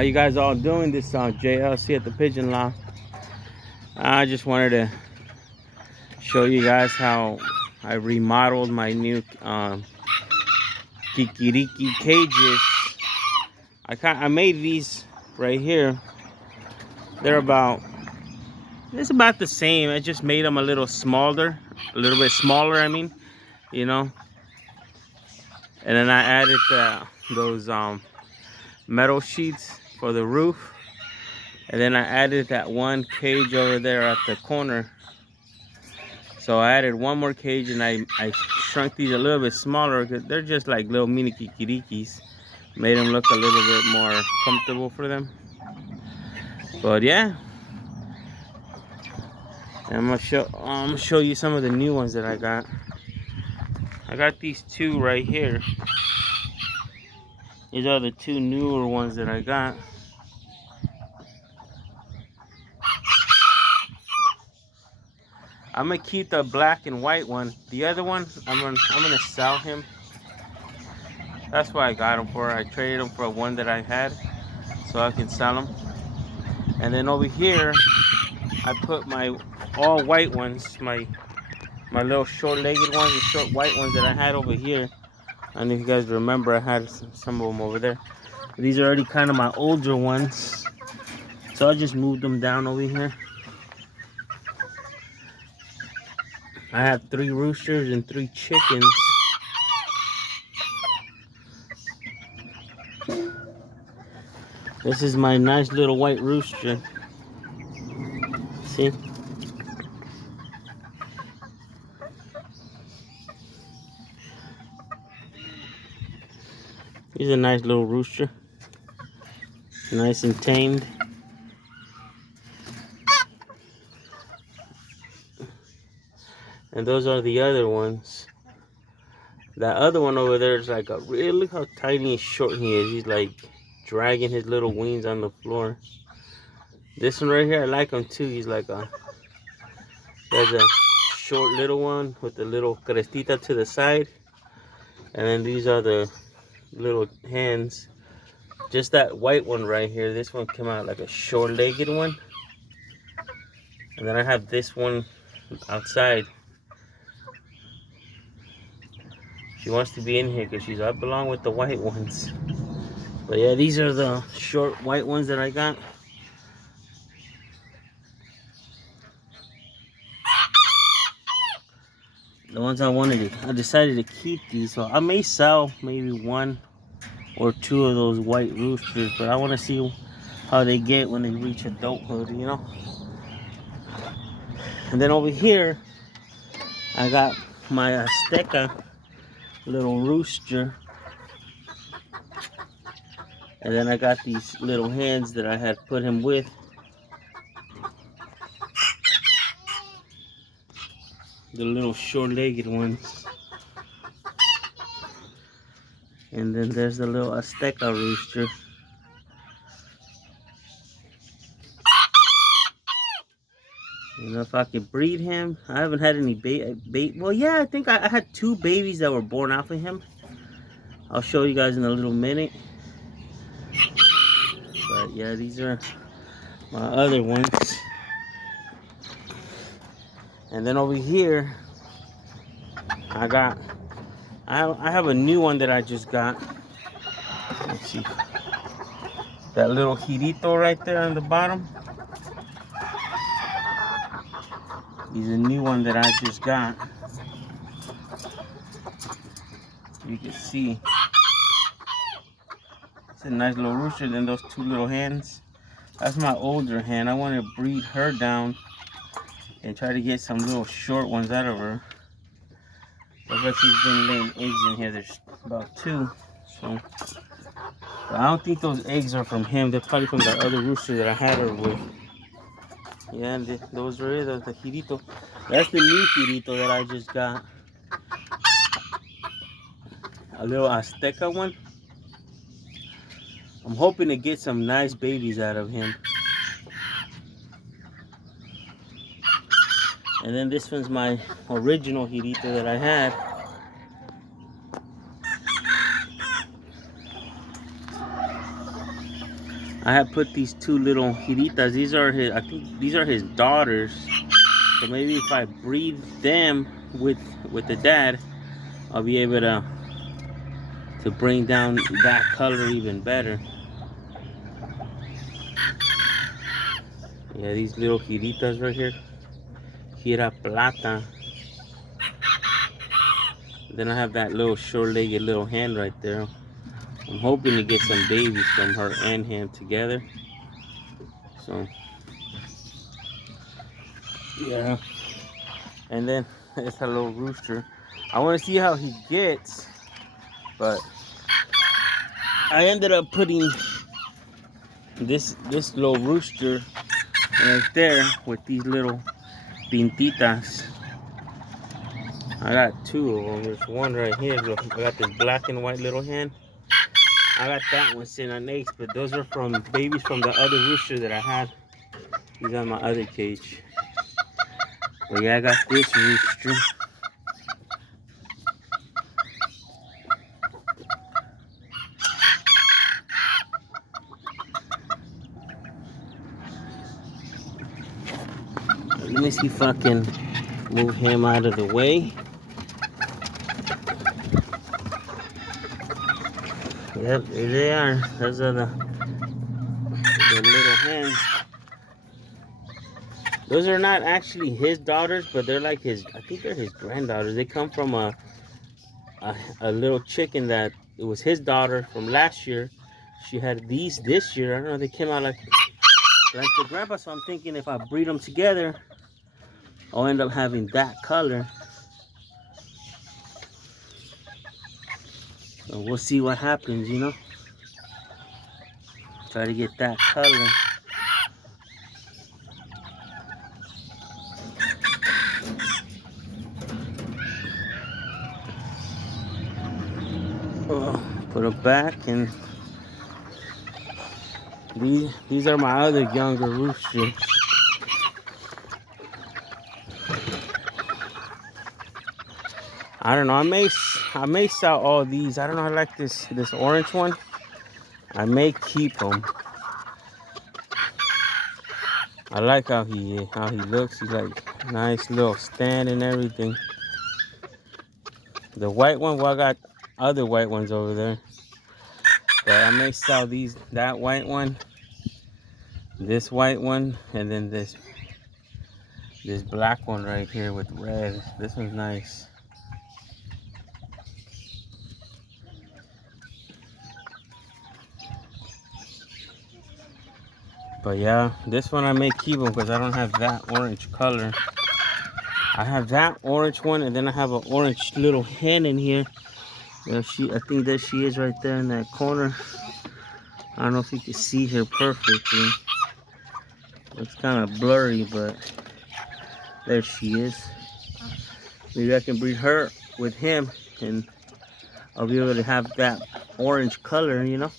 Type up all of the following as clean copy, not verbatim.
How you guys all doing? This JLC at the Pigeon Loft. I just wanted to show you guys how I remodeled my new kikiriki cages. I made these right here. It's about the same. I just made them a little bit smaller. I mean, you know. And then I added those metal sheets for the roof. And then I added that one cage over there at the corner. So I added one more cage, and I shrunk these a little bit smaller because they're just like little mini kikirikis. Made them look a little bit more comfortable for them. But yeah, and I'm gonna show you some of the new ones that I got. I got these two right here. These are the two newer ones that I got. I'm gonna keep the black and white one. The other one, I'm gonna sell him. That's what I got him for. I traded him for one that I had, so I can sell him. And then over here, I put my all white ones, my little short-legged ones, the short white ones that I had over here. I don't know if you guys remember, I had some of them over there. These are already kind of my older ones, so I just moved them down over here. I have 3 roosters and 3 chickens. This is my nice little white rooster. See? He's a nice little rooster. Nice and tamed. And those are the other ones. That other one over there is like look how tiny and short he is. He's like dragging his little wings on the floor. This one right here, I like him too. He's like there's a short little one with a little crestita to the side. And then these are the little hands. Just that white one right here. This one came out like a short-legged one. And then I have this one outside. She wants to be in here because I belong with the white ones. But yeah, these are the short white ones that I got. The ones I decided to keep these. So I may sell maybe 1 or 2 of those white roosters, but I want to see how they get when they reach adulthood, you know. And then over here, I got my Azteca little rooster. And then I got these little hens that I had put him with. The little short-legged ones. And then there's the little Azteca rooster. You know, if I could breed him. I haven't had any well, yeah, I think I had 2 babies that were born off of him. I'll show you guys in a little minute. But yeah, these are my other ones. And then over here, I have a new one that I just got. Let's see. That little girito right there on the bottom. He's a new one that I just got. You can see. It's a nice little rooster. Then those 2 little hens. That's my older hen. I want to breed her down and try to get some little short ones out of her. Looks like she's been laying eggs in here. There's about 2. So, but I don't think those eggs are from him. They're probably from the other rooster that I had her with. Yeah, and those were the girito. That's the new girito that I just got. A little Azteca one. I'm hoping to get some nice babies out of him. And then this one's my original girito that I had. I have put these two little giritas. These are his. I think these are his daughters. So maybe if I breed them with the dad, I'll be able to bring down that color even better. Yeah, these little giritas right here. Gira plata. Then I have that little short-legged little hen right there. I'm hoping to get some babies from her and him together. So, yeah. And then it's a little rooster. I want to see how he gets, but I ended up putting this little rooster right there with these little pintitas. I got two of them. There's one right here. Look, I got this black and white little hen. I got that one sitting on eggs, but those are from babies from the other rooster that I had. He's on my other cage. But yeah, I got this rooster. Let me see if I can move him out of the way. Yep, there they are. Those are the little hens. Those are not actually his daughters, but they're like his, I think they're his granddaughters. They come from a little chicken that it was his daughter from last year. She had these this year. I don't know, they came out like the grandpa, so I'm thinking if I breed them together, I'll end up having that color. So we'll see what happens, you know. Try to get that color. Oh, put them back, and these are my other younger roosters. I don't know. I may sell all these. I don't know. I like this orange one. I may keep him. I like how he looks. He's like nice little stand and everything. The white one, well, I got other white ones over there. But I may sell that white one, this white one, and then this black one right here with red. This one's nice. But yeah, this one I may keep them because I don't have that orange color. I have that orange one, and then I have an orange little hen in here. There I think there she is right there in that corner. I don't know if you can see her perfectly. It's kind of blurry, but there she is. Maybe I can breed her with him, and I'll be able to have that orange color, you know.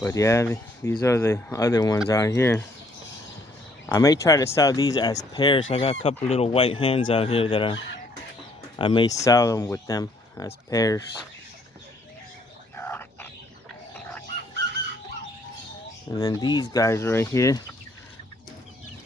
But yeah, these are the other ones out here. I may try to sell these as pairs. I got a couple little white hens out here that I may sell them with them as pairs. And then these guys right here,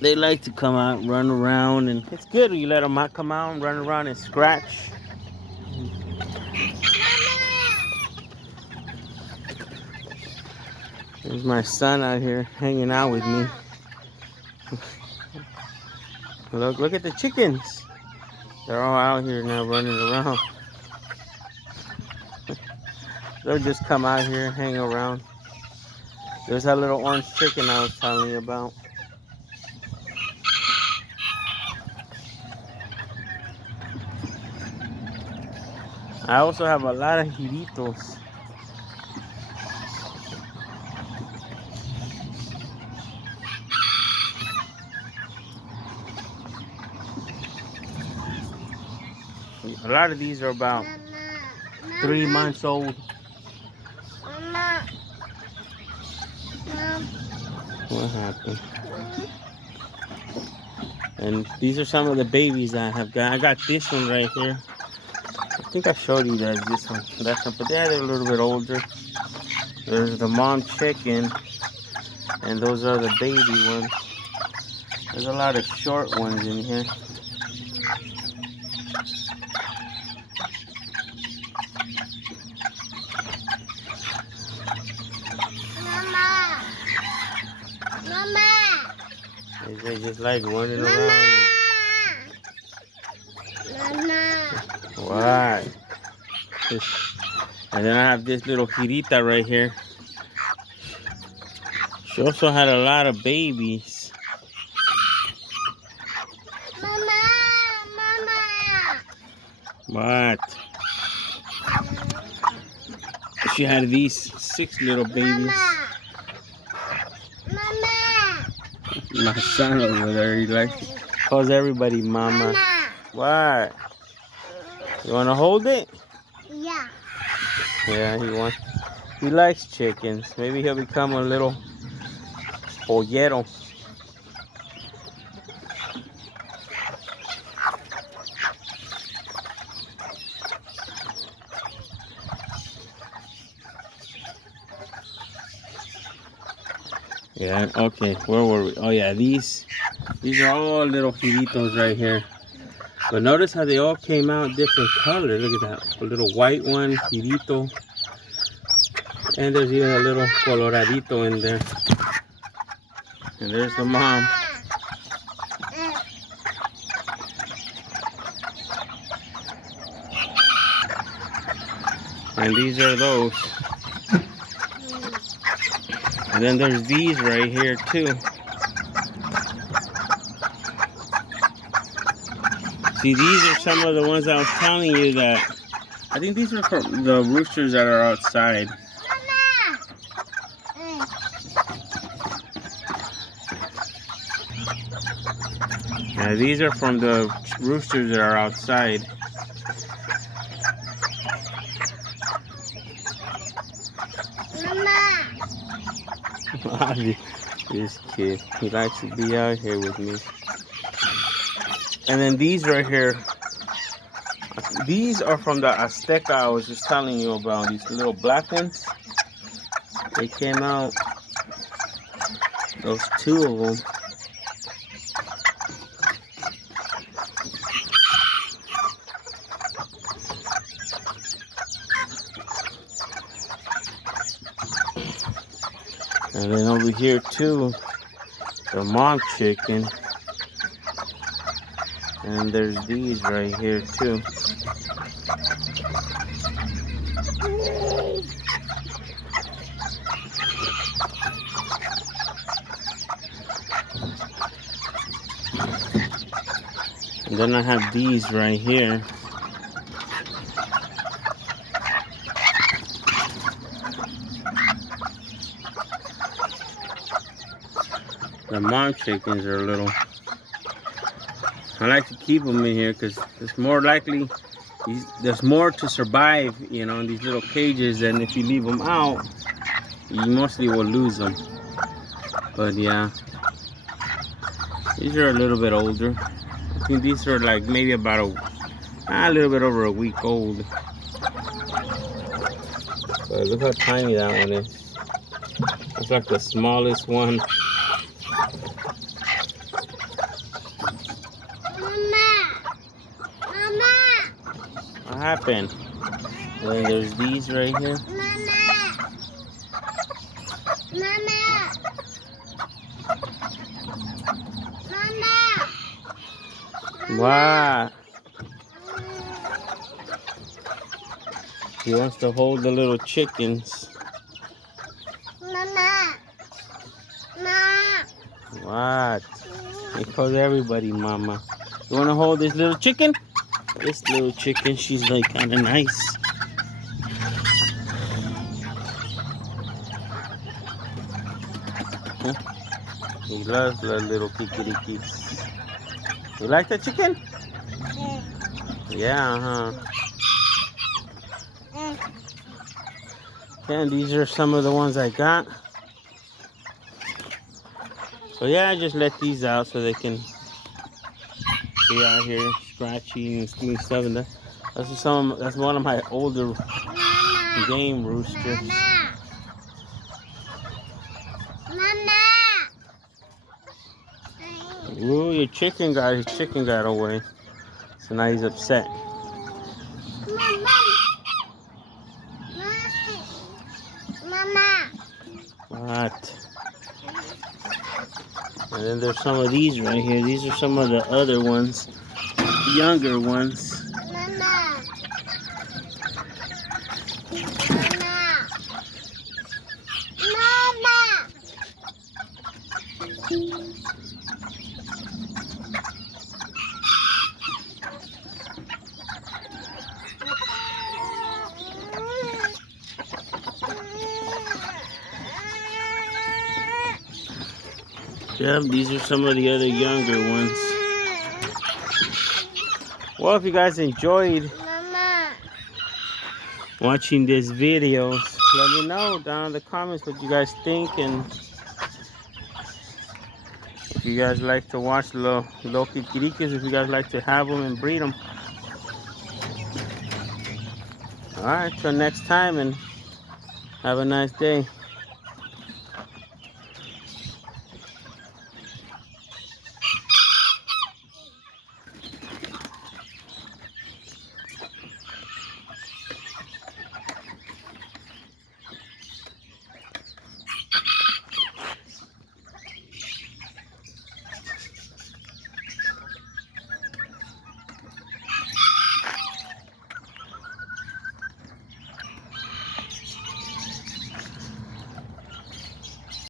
they like to come out, run around, and it's good when you let them come out and run around and scratch. There's my son out here hanging out with me. Look at the chickens. They're all out here now running around. They'll just come out here and hang around. There's that little orange chicken I was telling you about. I also have a lot of giritos. A lot of these are about 3 months old. What happened? And these are some of the babies I have got. I got this one right here. I think I showed you guys this one. That's one, but they're a little bit older. There's the mom chicken, and those are the baby ones. There's a lot of short ones in here. Mama. Mama. They just like running around. Mama. What? And then I have this little Girita right here. She also had a lot of babies. Mama. What? She had these 6 little babies. Mama. My son over there, he likes, calls everybody mama. What? You want to hold it? Yeah. Yeah, he likes chickens. Maybe he'll become a little pollero. Yeah, okay, where were we? Oh yeah, these are all little giritos right here. But notice how they all came out different colors. Look at that, a little white one, girito. And there's even a little coloradito in there. And there's the mom. And these are those. And then there's these right here too. See, these are some of the ones I was telling you that, I think these are from the roosters that are outside. Yeah, these are from the roosters that are outside. This kid, he likes to be out here with me. And then these right here, these are from the Azteca I was just telling you about. These little black ones, they came out, those 2 of them. And then over here too, the mom chicken. And there's these right here too. And then I have these right here. The mom chickens are little. I like to keep them in here because it's more likely, there's more to survive, you know, in these little cages than if you leave them out. You mostly will lose them. But yeah, these are a little bit older. I think these are like maybe about a little bit over a week old. But look how tiny that one is. It's like the smallest one. What happened? And then there's these right here. What? He wants to hold the little chickens. What? He calls everybody mama. You want to hold this little chicken? This little chicken, she's like kind of nice. Huh? He loves the little kikirikis. You like the chicken? Yeah, huh? And these are some of the ones I got. So yeah, I just let these out so they can They out here scratching and doing stuff, and that's one of my older Mama. game roosters. Mama. Mama. Ooh, his chicken got away. So now he's upset. Mama. What? And then there's some of these right here. These are some of the other ones, younger ones. Mama. Mama. Yep, these are some of the other younger ones. Well, if you guys enjoyed Mama. watching this video, let me know down in the comments what you guys think, and if you guys like to watch little kikirikis, if you guys like to have them and breed them. All right, till next time, and have a nice day.